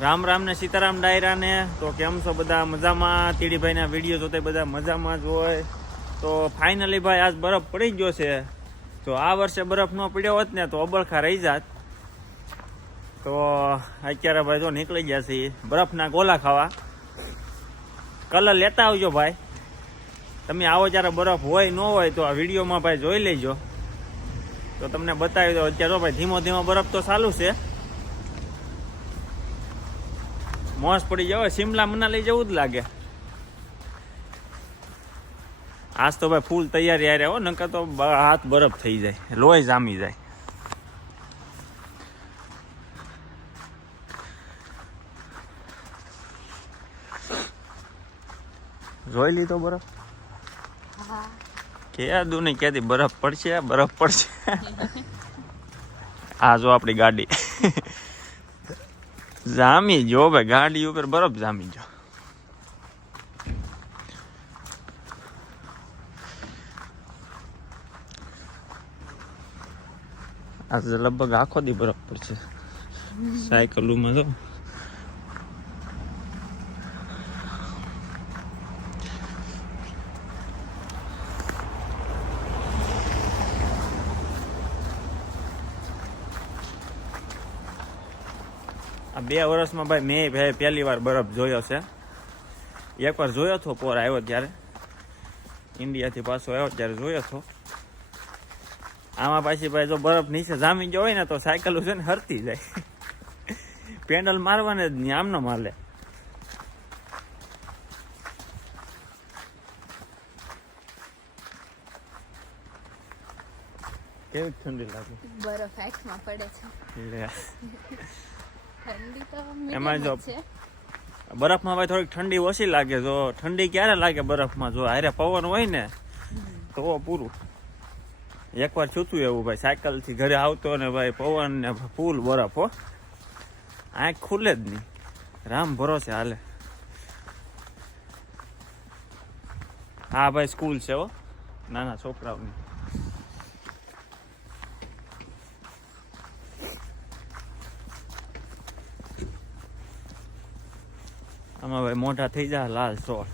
રામ રામ ને સીતારામ ડાયરા ને તો કેમ છો બધા મજામાં? તીડીભાઈના વિડીયો જોતા બધા મજામાં જ હોય. તો ફાઇનલી ભાઈ આજ બરફ પડી ગયો છે. તો આ વર્ષે બરફ ન પડ્યો હોત ને તો અબળખા રહી જાત. તો અત્યારે ભાઈ જો નીકળી ગયા છે બરફના ગોલા ખાવા. કલર લેતા આવજો ભાઈ. તમે આવો જ્યારે બરફ હોય ન હોય તો આ વિડીયોમાં ભાઈ જોઈ લેજો. તો તમને બતાવી દો અત્યારે ભાઈ ધીમો ધીમો બરફ તો ચાલુ છે. મોસ પડી જાવ શિમલા મનાલી જેવું જ લાગે. આજ તો ભાઈ ફૂલ તૈયારી આ હો, નકર તો હાથ બરફ થઈ જાય, લોહી જામી જાય. જોઈ લીધો બરફ? કહેતું નહીં ક્યાંથી બરફ પડશે, બરફ પડશે. આ જો આપણી ગાડી જામી જો ભાઈ, ગાડી ઉપર બરફ જામી જો. આજે લગભગ આખો દી બરફ પડશે સાયકલોમાં. તો આ 2 વર્ષમાં ભાઈ મેં પહેલી વાર બરફ જોયો છે. એકવાર જોયો હતો પોર આવ્યો ત્યારે, ઇન્ડિયાથી પાછો આવ્યો ત્યારે જોયો હતો. આમાં પાછી ભાઈ જો બરફ નીચે જામી ગયો હોય ને તો સાયકલ છે ને હરતી જાય. પેન્ડલ મારવાને જ નહીં, આમનો માલે. કેવી ઠંડી લાગે, બરફ આંખમાં પડે છે. ઠંડી તો એમાં જો બરફમાં ભાઈ થોડીક ઠંડી ઓછી લાગે. જો ઠંડી ક્યારે લાગે બરફમાં, જો હારે પવન હોય ને તો પૂરું. એકવાર છૂતું એવું ભાઈ, સાયકલ થી ઘરે આવતો ને ભાઈ પવન ને ફૂલ બરફ હો, આંખ ખુલે જ નહીં. રામ ભરોસે હાલે. હા ભાઈ સ્કૂલ છે હો, નાના છોકરાઓની. આમાં ભાઈ મોઢા થઈ જાય લાલ સોળ.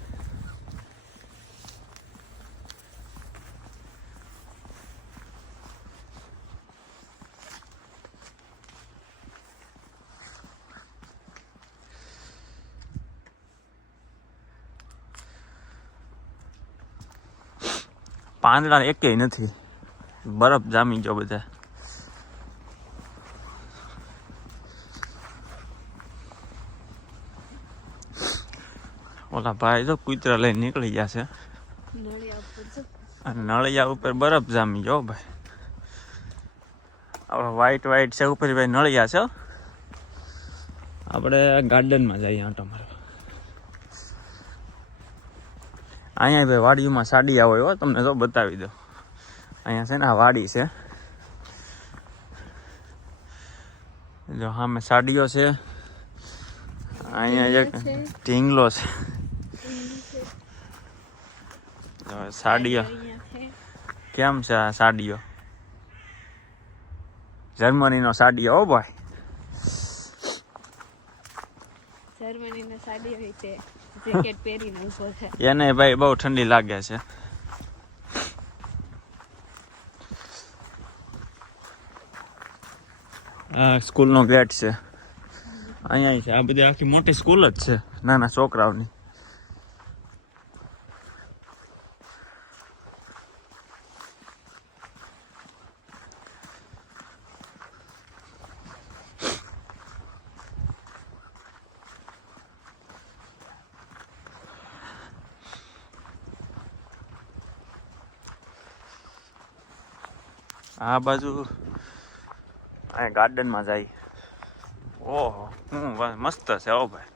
પાંદડા એકેય નથી, બરફ જામી ગયો બધા. ઓલા ભાઈ તો કૂતરા લઈને નીકળી ગયા છે. નળિયા ઉપર બરફ જામી ગયો ભાઈ. આપણે વ્હાઈટ વ્હાઈટ છે ઉપર ભાઈ નળિયા છે. આપણે ગાર્ડનમાં જઈએ આંટો મારવા. અહીંયા ભાઈ વાડીમાં સાડિયા હોય હો, તમને તો બતાવી દો. અહીંયા છે ને આ વાડી છે, જો સામે સાડીઓ છે. અહીંયા એક ઢીંગલો છે. સાડીઓ કેમ છે? આ સાડીઓ જર્મનીનો સાડીઓ હો ભાઈ. જર્મનીનો સાડીઓ હોય છે, જેકેટ પહેરીને ઊભો છે. એને ભાઈ બહુ ઠંડી લાગે છે. આ સ્કૂલનો ગેટ છે. અહીંયા છે આ બધી આખી મોટી સ્કૂલ જ છે નાના છોકરાઓની. આ બાજુ અહીંયા ગાર્ડનમાં જાય. ઓહો મસ્ત છે હો ભાઈ.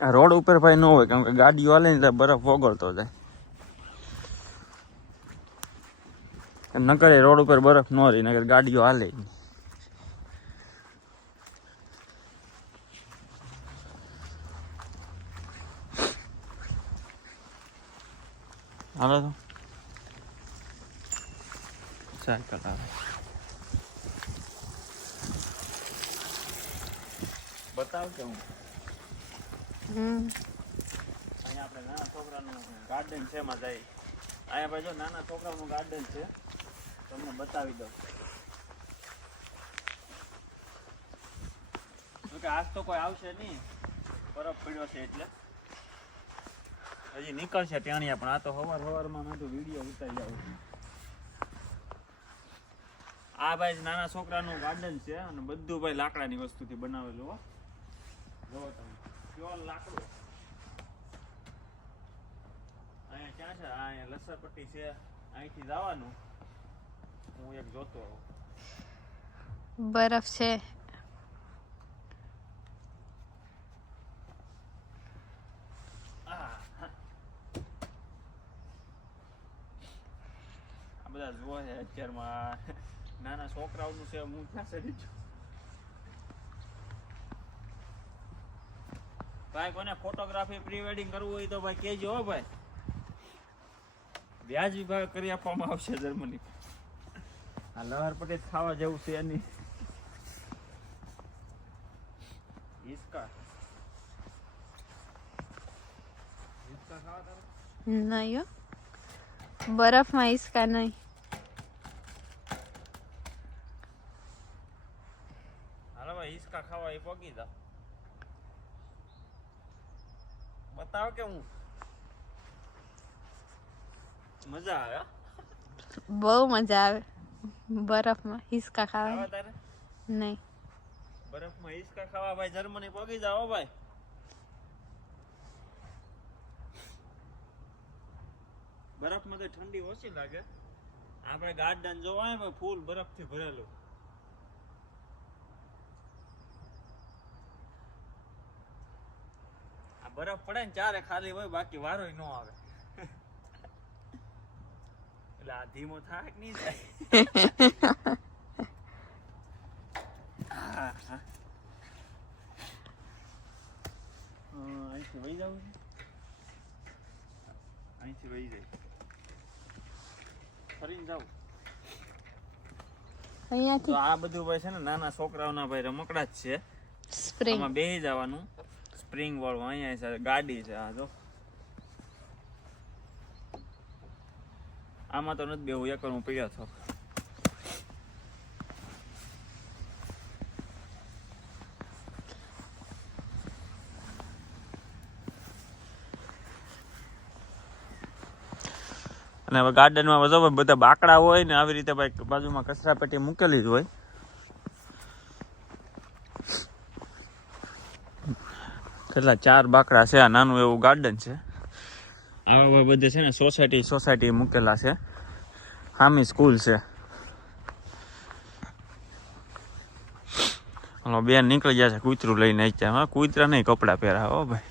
આ રોડ ઉપર ભાઈ ન હોય, કેમ કે ગાડીઓ હાલે ને બરફ ઓગળતો જાય. નકર રોડ ઉપર બરફ ન રહી, નકર ગાડીઓ હાલે નહીં. હાલો તો સાયકલ આવે. બતાવ કે હું અહીંયા આપણે નાના છોકરાનું ગાર્ડન છે એમાં જાય. અહીંયા ભાઈ જો નાના છોકરાનું ગાર્ડન છે, તમને બતાવી દઉં. કે આજ તો કોઈ આવશે નહીં, બરફ પડ્યો છે એટલે હજી નીકળશે ટાણિયા, પણ આ તો સવારમાં મેં તો વિડીયો ઉતારી આવું છું. આ ભાઈ નાના છોકરાનું ગાર્ડન છે અને બધું ભાઈ લાકડાની વસ્તુથી બનાવેલું. હો જોવો તમે, પ્યોર લાકડું. અહીંયા ક્યાં છે? અહીંયા લસરપટ્ટી છે, અહીંથી જવાનું. હું એક જોતો આવું. બરફ છે. બધા જોવા છે અત્યારમાં, નાના છોકરાઓનું છે. હું ક્યાં સડી છું ભાઈ. કોને ફોટોગ્રાફી પ્રી વેડિંગ કરવું હોય તો ભાઈ કહેજો. હો ભાઈ, વ્યાજબી ભાવે કરી આપવામાં આવશે જર્મની. આ લહર પટેલ ખાવા જેવું છે એની. હિસકા ખાવા તારે? નહીં હો, બરફમાં હિસકા નહીં. હાલો ભાઈ, હિસકા ખાવા એ પગી દા. બતાવો કે હું મજા આવે. બહુ મજા આવે બરફમાં હિસકા ખાવાની. તારે નહીં, બરફમાં હિસકા ખાવા ભાઈ જર્મની પગી જાઓ ભાઈ. બરફમાં તો ઠંડી ઓછી લાગે. આપણે ગાર્ડન જોવા ભાઈ ફૂલ બરફથી ભરેલું. આ બરફ પડે ને ચારે ખાલી હોય, બાકી વારો ન આવે. એટલે આ ધીમો થાય કે નહીં થાય? અહીંથી વહી જવું છે, અહીંથી વહી જાય ફરીને જાવ. અહીંયાથી તો આ બધું ભાઈ છે ને નાના છોકરાઓના ભાઈ રમકડા જ છે. સ્પ્રિંગ. આમાં બેસી જવાનું, સ્પ્રિંગ વાળું. અહીંયા છે ગાડી છે. આ જો આમાં તો નથી બેવું, એક વાર હું પીડ્યો હતો. અને હવે ગાર્ડનમાં બધો બધા બાકડા હોય ને આવી રીતે ભાઈ બાજુમાં કચરા પેટી મૂકેલી જ હોય. કેટલા 4 બાકડા છે. આ નાનું એવું ગાર્ડન છે. આવા ભાઈ બધે છે ને સોસાયટી મૂકેલા છે. હામી સ્કૂલ છે. હલો બેન નીકળી જાય છે કૂતરું લઈને. અત્યારે હા, કૂતરા નહીં કપડા પહેરા. હો ભાઈ.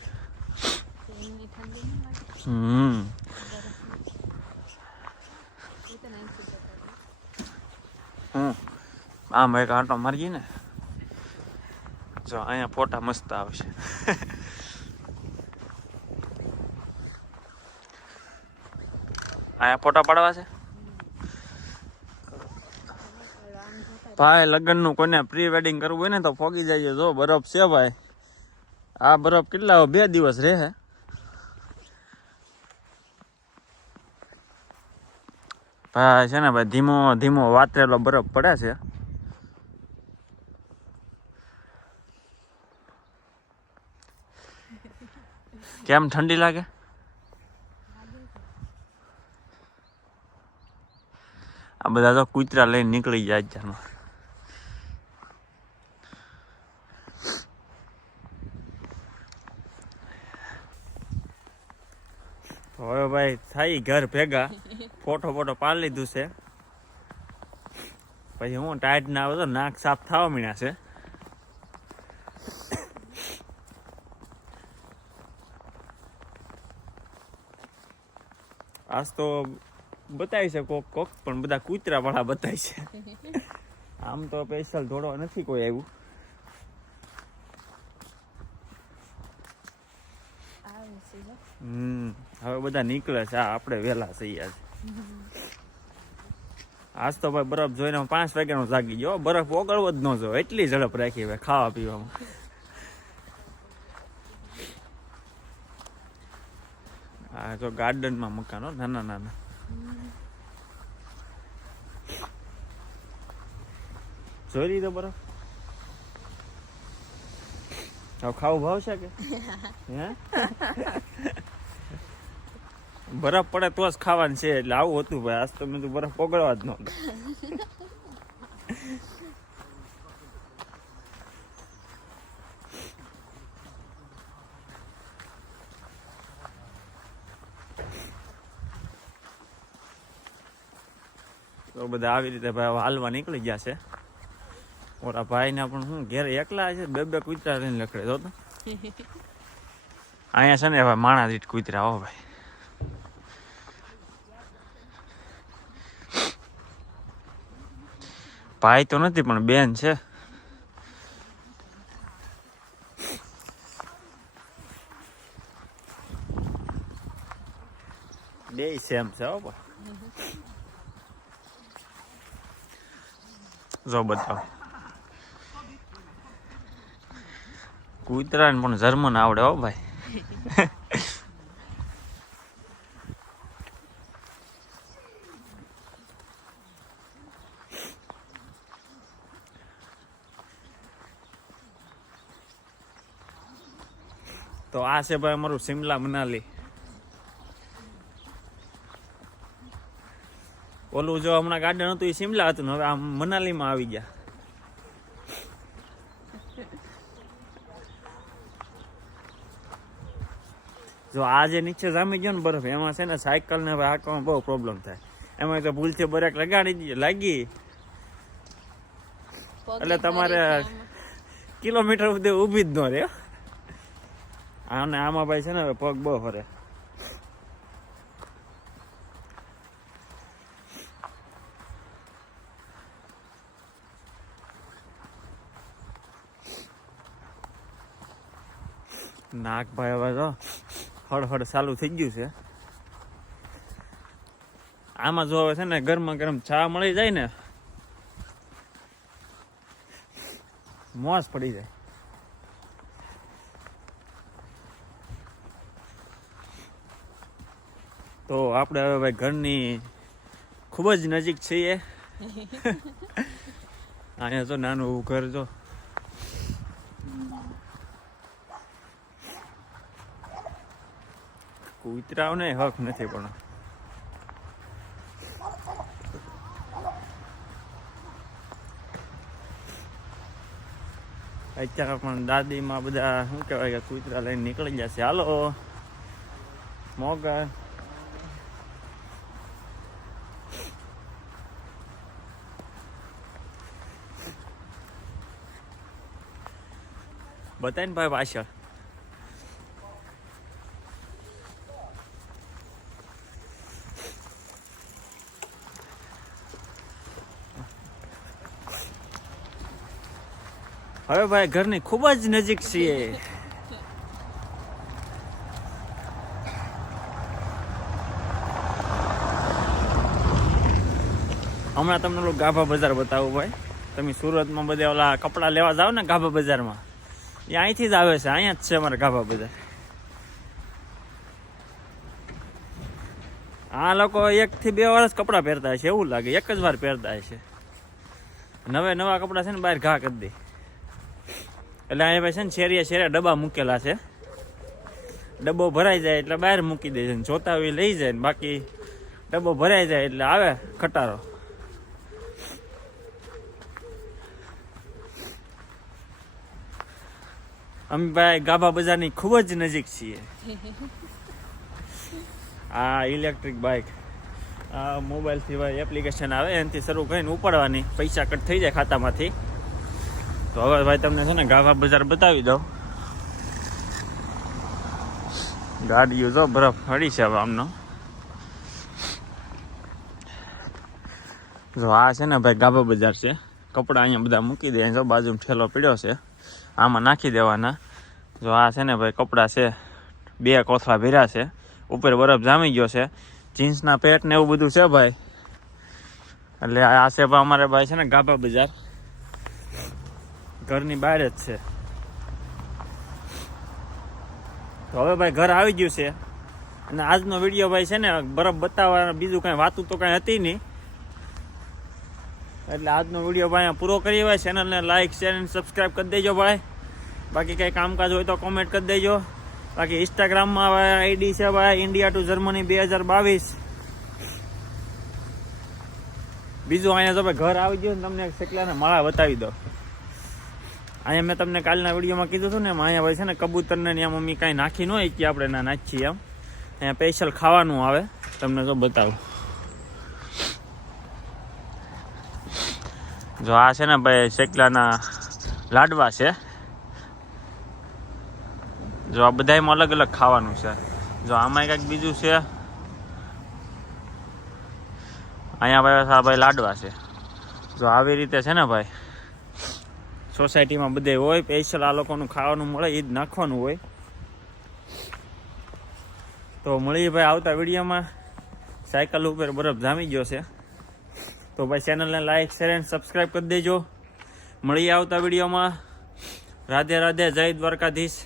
આમ એક આંટો મારી ને, જો અહીંયા ફોટા મસ્ત આવશે. અહીંયા ફોટા પાડવા છે ભાઈ. લગ્નનું કોઈને પ્રી વેડિંગ કરવું હોય ને તો ફોગી જાય. જો બરફ છે ભાઈ. આ બરફ કેટલા 2 દિવસ રહે. ભાઈ છે ને ભાઈ ધીમો ધીમો વાતરેલો બરફ પડે છે. કેમ ઠંડી લાગે? આ બધા તો કૂતરા લઈને નીકળી જાય અત્યારમાં. હવે ભાઈ થાય ઘર ભેગા. ફોટો પાડી લીધું છે. પછી હું ટાઈટ ના આવે તો નાક સાફ થવા મીણ્યા છે. આજ તો બતાવી છે કોક પણ બધા કૂતરા વાળા બતાવી છે. આમ તો સ્પેશિયલ દોડવા નથી કોઈ આવ્યું. હવે બધા નીકળે છે. આપણે વહેલા થઈ ગયા છે. આજ તો ભાઈ બરફ જોઈને 5 વાગ્યાનો જાગી ગયો. બરફ ઓગળવો જ ન જો, એટલી ઝડપ રાખી ભાઈ ખાવા પીવામાં. આ જો ગાર્ડનમાં મકાનો નાના નાના. જોઈ લીધો બરફ? હવે ખાવું ભાવશે કે હે? બરફ પડે તો જ ખાવાનું છે, એટલે આવું હતું ભાઈ. આજ તો મેં તો બરફ ઓગળવા જ નહોતો. તો બધા આવી રીતે ભાઈ હાલવા નીકળી ગયા છે. ઓલા ભાઈ ને પણ શું ઘેર એકલા છે, બે કૂતરા લઈને લખડે તો અહીંયા છે ને હવે માણા દીઠ કૂતરા. હો ભાઈ ભાઈ તો નથી પણ બેન છે. બે સેમ છે. હો ભાઈ જો બતાવો કૂતરાને પણ જર્મન આવડે. હો ભાઈ તો આ છે ભાઈ અમારું શિમલા મનાલી. ઓલું જો હમણાં ગાર્ડન હતું એ શિમલા હતું, હવે આ મનાલીમાં આવી ગયા. જો આ જે નીચે જામી ગયો ને બરફ, એમાં છે ને સાયકલ ને હાંકવામાં બહુ પ્રોબ્લેમ થાય. એમાં તો ભૂલથી બ્રેક લગાડી લાગી એટલે તમારે કિલોમીટર સુધી ઊભી જ ન રહે. અને આમાં ભાઈ છે ને પગ બહુ ફરે. નાક ભાઈ હવે તો હળહળ ચાલુ થઈ ગયું છે. આમાં જો હવે છે ને ગરમા ગરમ ચા મળી જાય ને મોજ પડી જાય. તો આપણે હવે ભાઈ ઘરની ખૂબ જ નજીક છીએ. અહીંયા તો નાનું એવું ઘર જો. કૂતરાઓને હક નથી પણ અત્યારે પણ દાદીમાં બધા શું કહેવાય કે કૂતરા લઈને નીકળી જશે. હાલો મોગા બતાય ને ભાઈ પાછળ. હવે ભાઈ ઘરની ખૂબ જ નજીક છીએ. હમણાં તમને ઓલું ગાભા બજાર બતાવું ભાઈ. તમે સુરતમાં બધે ઓલા કપડાં લેવા જાઓ ને ગાભા બજારમાં, એ અહીંથી જ આવે છે. અહીંયા જ છે અમારે ગાભા બજાર. આ લોકો 1 થી 2 વર્ષ કપડાં પહેરતા હશે એવું લાગે, એક જ વાર પહેરતા હશે. નવા કપડાં છે ને બહાર ઘા કરી દે. એટલે અહીંયા ભાઈ છે ને શેરીએ ડબ્બા મૂકેલા છે. ડબ્બો ભરાઈ જાય એટલે બહાર મૂકી દે છે, જોતા હોય લઈ જાય ને બાકી ડબ્બો ભરાઈ જાય એટલે આવે ખટારો. અમે ભાઈ ગાભા બજારની ખૂબ જ નજીક છીએ. આ ઇલેક્ટ્રિક બાઇક, આ મોબાઈલથી ભાઈ એપ્લિકેશન આવે એનાથી શરૂ કરીને ઉપાડવાની, પૈસા કટ થઈ જાય ખાતામાંથી. તો હવે ભાઈ તમને છે ને ગાભા બજાર બતાવી દઉં. ગાડીઓ જો બરફ હળી છે હવે આમનો. જો આ છે ને ભાઈ ગાભા બજાર છે. કપડાં અહીંયા બધા મૂકી દે. જો બાજુમાં ઠેલો પડ્યો છે, આમાં નાખી દેવાના. જો આ છે ને ભાઈ કપડાં છે, 2 કોથળા ભર્યા છે. ઉપર બરફ જામી ગયો છે. જીન્સના પેટ ને એવું બધું છે ભાઈ. એટલે આ છે ભાઈ અમારે ભાઈ છે ને ગાભા બજાર, ઘરની બહાર જ છે. તો હવે ભાઈ ઘર આવી ગયું છે અને આજનો વિડીયો ભાઈ છે ને બરફ બતાવવા, બીજું કાંઈ વાતું તો કાંઈ હતી નહીં. એટલે આજનો વિડીયો ભાઈ અહીંયા પૂરો કરીએ ભાઈ. ચેનલને લાઈક શેર અને સબસ્ક્રાઈબ કરી દેજો ભાઈ. બાકી કંઈ કામકાજ હોય તો કોમેન્ટ કરી દેજો. બાકી ઇન્સ્ટાગ્રામમાં આઈડી છે ભાઈ ઇન્ડિયા ટુ જર્મની 2022. બીજું અહીંયા જો ભાઈ ઘર આવી ગયું ને તમને શેકલાના માળા બતાવી દો. અહીંયા મેં તમને કાલના વિડીયોમાં કીધું હતું ને એમ અહીંયા ભાઈ છે ને કબૂતરને ત્યાં મમ્મી કાંઈ નાખી ન હોય કે આપણે ના નાખીએ એમ. અહીંયા સ્પેશિયલ ખાવાનું આવે, તમને જો બતાવું. જો આ છે ને ભાઈ શેકલાના લાડવા છે. જો આ બધામાં અલગ અલગ ખાવાનું છે. જો આમાં કંઈક બીજું છે. અહીંયા ભાઈ લાડવા છે. જો આવી રીતે છે ને ભાઈ સોસાયટીમાં બધે હોય સ્પેશિયલ આ લોકોનું ખાવાનું મળે, એ જ નાખવાનું હોય. તો મળીએ ભાઈ આવતા વિડીયોમાં. સાયકલ ઉપર બરફ જામી ગયો છે તો ભાઈ ચેનલને લાઈક શેર અને સબસ્ક્રાઈબ કરી દેજો. મળીએ આવતા વિડીયોમાં. રાધે રાધે, જય દ્વારકાધીશ.